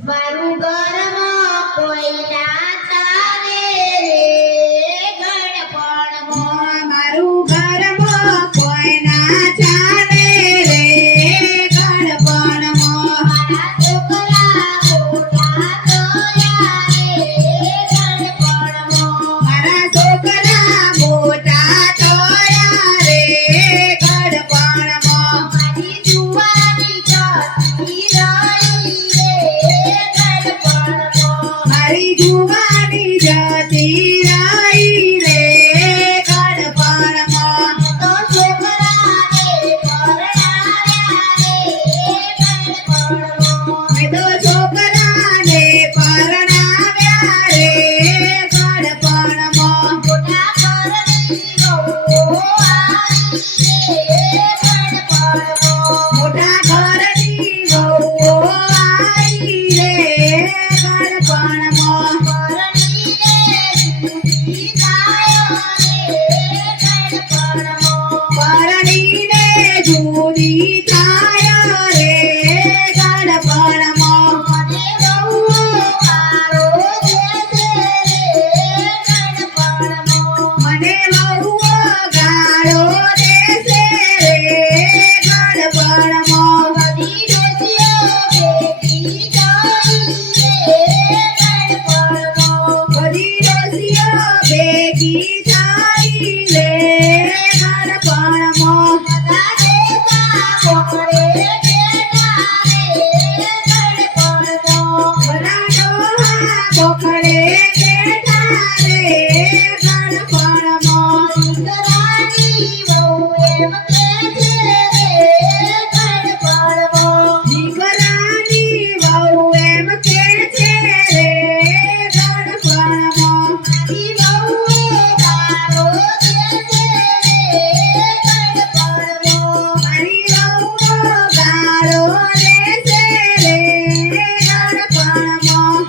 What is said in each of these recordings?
મારું ઘરમાં કોઈ ના ચાલે રે ગણપણમાં મારું ઘરમાં કોઈ ના ચાલે રે ગણપણમાં મારા છોકરા મોટા થયા રે ગણપણમાં મારા છોકરા મોટા થયા રે ગણપણમાં મારી જુવાની જતી રહી રે ગણપણમાં મારી જુવાની જતી રહી રે ગણપણમાં તો છોકરાને પરણાવ્યા રે ગણપણમાં મેં તો છોકરાને પરણાવ્યા રે ગણપણમાં મોટા ઘરની વહુઓ આવી રે ગણપણમાં મોટા ઘરની વહુઓ આવી રે ગણપણમાં પરણીને જૂની થાય રે ગણપણમાં મને વહુઓ ગાળો દેશે રે ગણપણમાં બધી રસીઓ ભેગી થાય રે ગણપણમાં બધા ડોહા પોખડે બેઠા રે ગણપણમાં દીકરાની વહુ એમ કે છે રે ગણપણમાં મારી વહુઓ ગાળો દેશે રે ગણપણમાં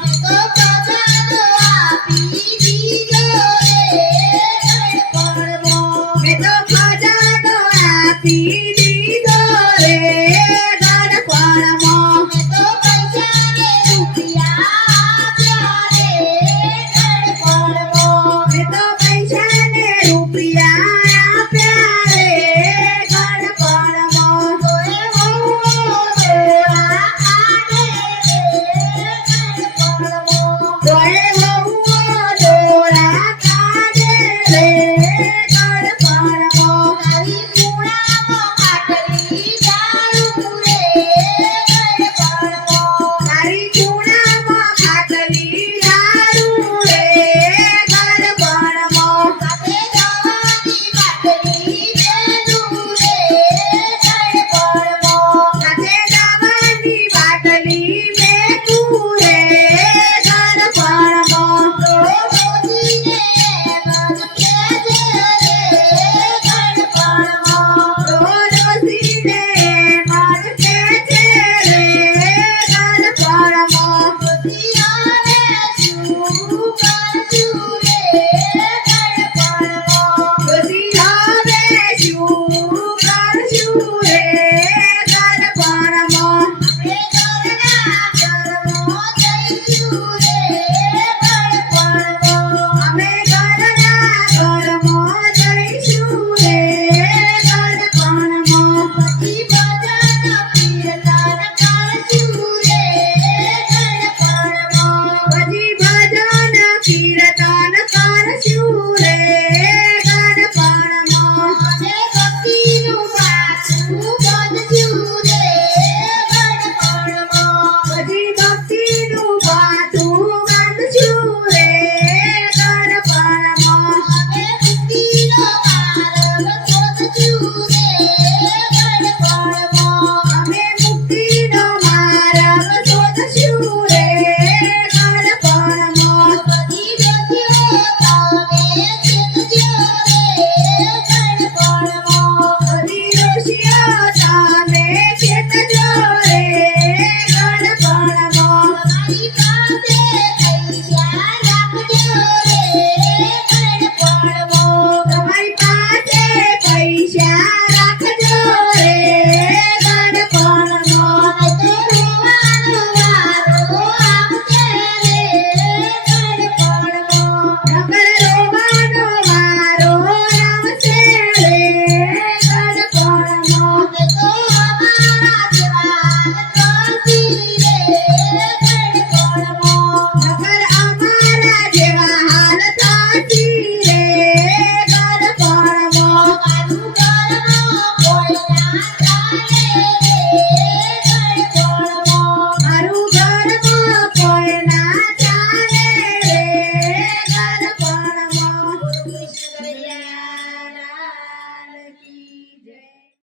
મેં તો ખજાનો આપી દીધો રે ગણપણમાં